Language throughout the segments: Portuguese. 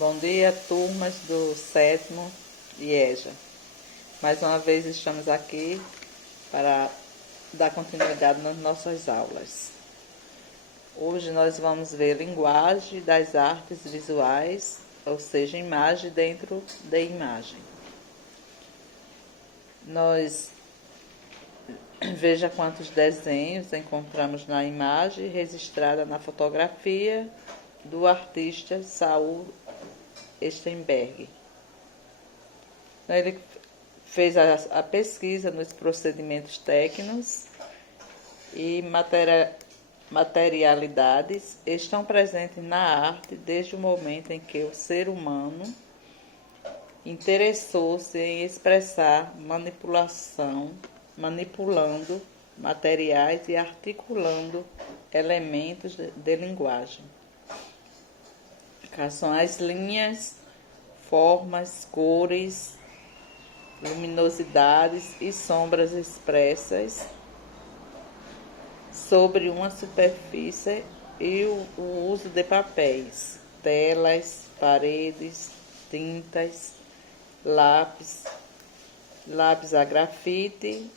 Bom dia, turmas do 7º IEJA. Mais uma vez estamos aqui para dar continuidade nas nossas aulas. Hoje nós vamos ver linguagem das artes visuais, ou seja, imagem dentro da imagem. Veja quantos desenhos encontramos na imagem registrada na fotografia do artista Saul Steinberg. Ele fez a pesquisa nos procedimentos técnicos e materialidades estão presentes na arte desde o momento em que o ser humano interessou-se em expressar manipulando materiais e articulando elementos de linguagem. Cá são as linhas, formas, cores, luminosidades e sombras expressas sobre uma superfície e o uso de papéis, telas, paredes, tintas, lápis a grafite,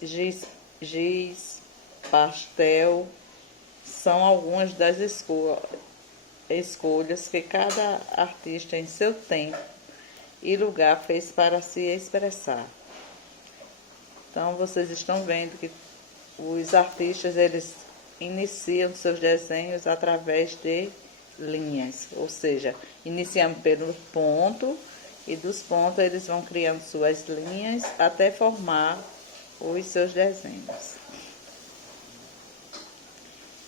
giz, pastel, são algumas das escolhas que cada artista em seu tempo e lugar fez para se expressar. Então vocês estão vendo que os artistas eles iniciam seus desenhos através de linhas, ou seja, iniciamos pelo ponto e dos pontos eles vão criando suas linhas até formar os seus desenhos.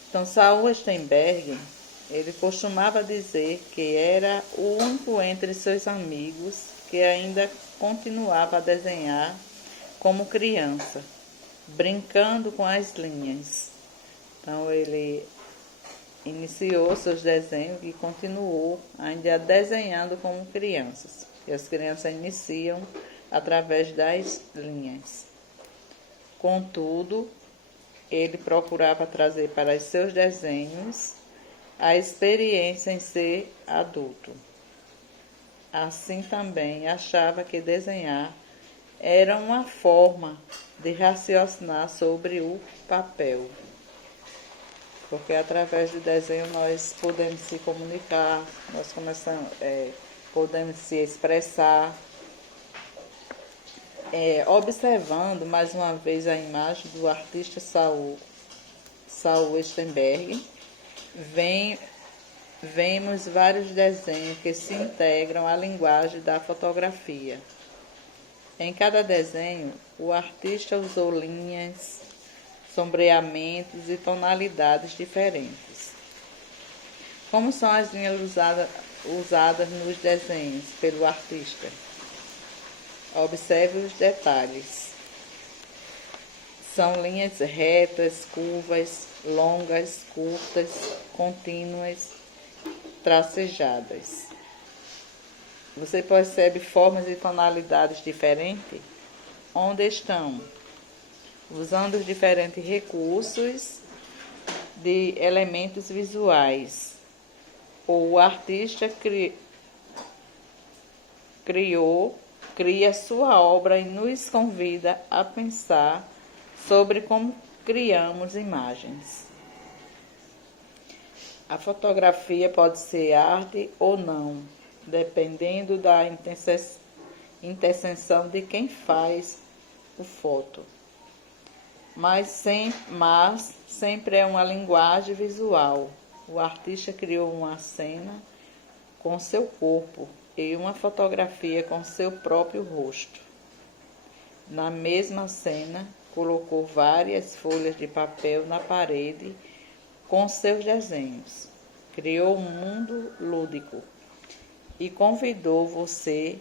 Então Saul Steinberg ele costumava dizer que era o único entre seus amigos que ainda continuava a desenhar como criança, brincando com as linhas. Então ele iniciou seus desenhos e continuou ainda desenhando como crianças. E as crianças iniciam através das linhas. Contudo, ele procurava trazer para os seus desenhos a experiência em ser adulto. Assim também achava que desenhar era uma forma de raciocinar sobre o papel. Porque através do desenho nós podemos se comunicar, nós podemos se expressar. Observando mais uma vez a imagem do artista Saul Steinberg, vemos vários desenhos que se integram à linguagem da fotografia. Em cada desenho, o artista usou linhas, sombreamentos e tonalidades diferentes. Como são as linhas usadas nos desenhos pelo artista? Observe os detalhes. São linhas retas, curvas, longas, curtas, contínuas, tracejadas. Você percebe formas e tonalidades diferentes? Onde estão? Usando os diferentes recursos de elementos visuais. O artista cria sua obra e nos convida a pensar sobre como criamos imagens. A fotografia pode ser arte ou não, dependendo da intenção de quem faz o foto. Mas sempre é uma linguagem visual. O artista criou uma cena com seu corpo e uma fotografia com seu próprio rosto. Na mesma cena, colocou várias folhas de papel na parede com seus desenhos. Criou um mundo lúdico e convidou você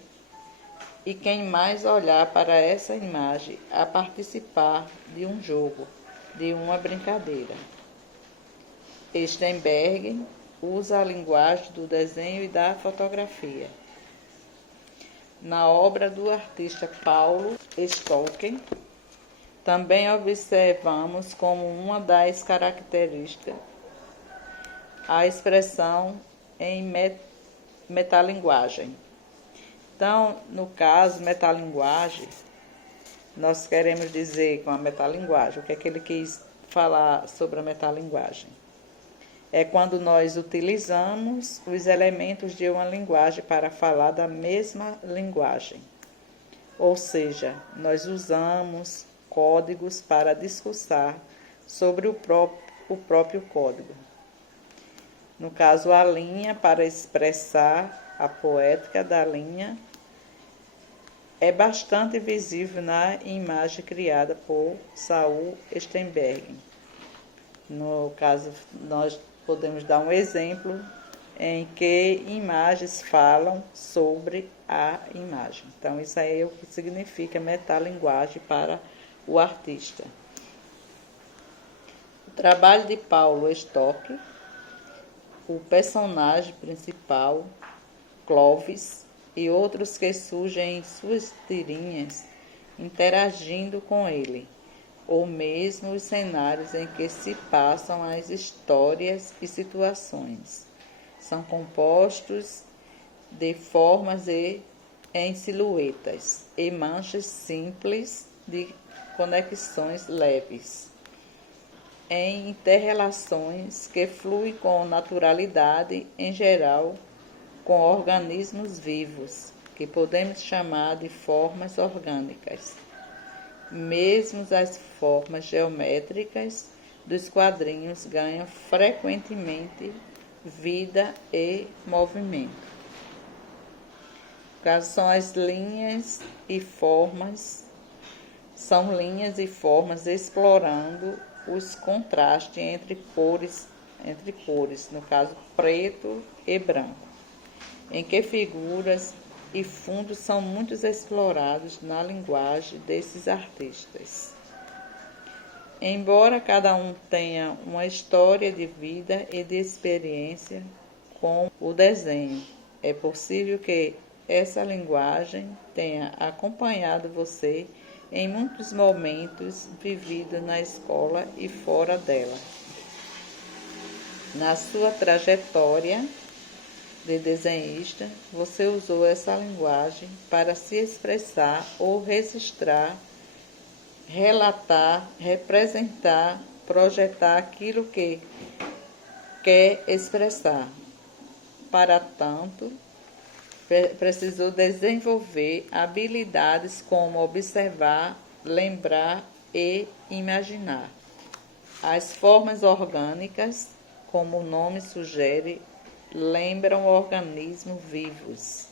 e quem mais olhar para essa imagem a participar de um jogo, de uma brincadeira. Steinberg usa a linguagem do desenho e da fotografia. Na obra do artista Paulo Stocker, também observamos como uma das características a expressão em metalinguagem. Então, no caso, metalinguagem, nós queremos dizer com a metalinguagem, o que é que ele quis falar sobre a metalinguagem? É quando nós utilizamos os elementos de uma linguagem para falar da mesma linguagem. Ou seja, nós usamos códigos para discursar sobre o próprio código. No caso, a linha, para expressar a poética da linha, é bastante visível na imagem criada por Saul Steinberg. No caso, nós podemos dar um exemplo em que imagens falam sobre a imagem. Então, isso aí é o que significa metalinguagem para o artista. O trabalho de Paulo Stock, o personagem principal, Clovis, e outros que surgem em suas tirinhas interagindo com ele, ou mesmo os cenários em que se passam as histórias e situações. São compostos de formas em silhuetas e manchas simples de conexões leves, em interrelações que fluem com naturalidade, em geral, com organismos vivos, que podemos chamar de formas orgânicas. Mesmo as formas geométricas dos quadrinhos ganham frequentemente vida e movimento. No caso, são as linhas e formas, são linhas e formas explorando os contrastes entre cores, no caso preto e branco, em que figuras e fundos são muito explorados na linguagem desses artistas. Embora cada um tenha uma história de vida e de experiência com o desenho, é possível que essa linguagem tenha acompanhado você em muitos momentos vividos na escola e fora dela. Na sua trajetória de desenhista, você usou essa linguagem para se expressar ou registrar, relatar, representar, projetar aquilo que quer expressar. Para tanto, precisou desenvolver habilidades como observar, lembrar e imaginar. As formas orgânicas, como o nome sugere, lembram organismos vivos.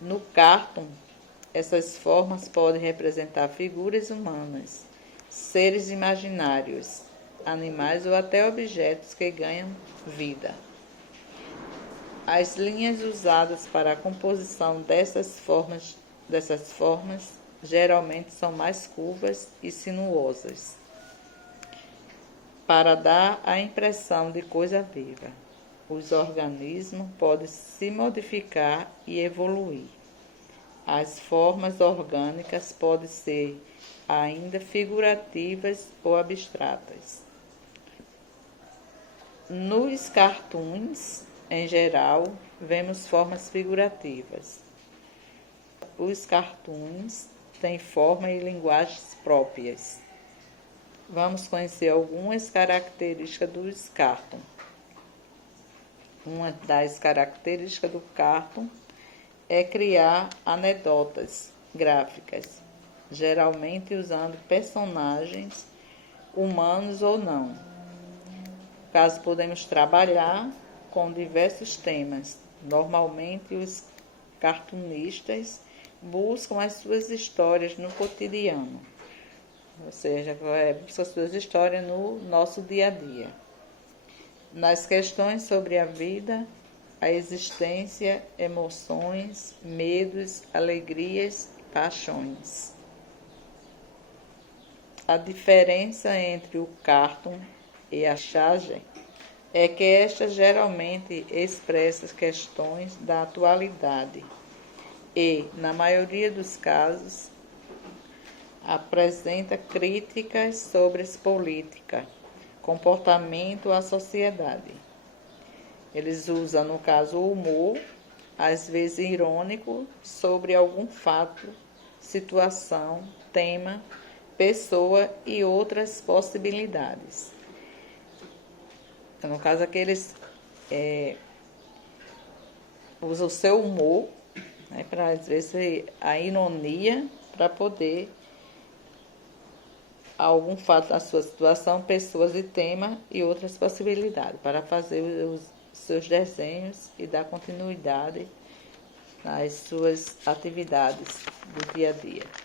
No cartoon, essas formas podem representar figuras humanas, seres imaginários, animais ou até objetos que ganham vida. As linhas usadas para a composição dessas formas geralmente são mais curvas e sinuosas, para dar a impressão de coisa viva. Os organismos podem se modificar e evoluir. As formas orgânicas podem ser ainda figurativas ou abstratas. Nos cartoons, em geral, vemos formas figurativas. Os cartoons têm forma e linguagens próprias. Vamos conhecer algumas características dos cartoons. Uma das características do cartoon é criar anedotas gráficas, geralmente usando personagens humanos ou não. No caso, podemos trabalhar com diversos temas. Normalmente, os cartunistas buscam as suas histórias no cotidiano, ou seja, buscam as suas histórias no nosso dia a dia. Nas questões sobre a vida, a existência, emoções, medos, alegrias e paixões. A diferença entre o cartoon e a charge é que esta geralmente expressa questões da atualidade e, na maioria dos casos, apresenta críticas sobre política, comportamento à sociedade. Eles usam, no caso, o humor, às vezes irônico, sobre algum fato, situação, tema, pessoa e outras possibilidades. No caso, aqueles usam o seu humor, né, para às vezes a ironia, para poder algum fato da sua situação, pessoas e tema e outras possibilidades, para fazer os seus desenhos e dar continuidade às suas atividades do dia a dia.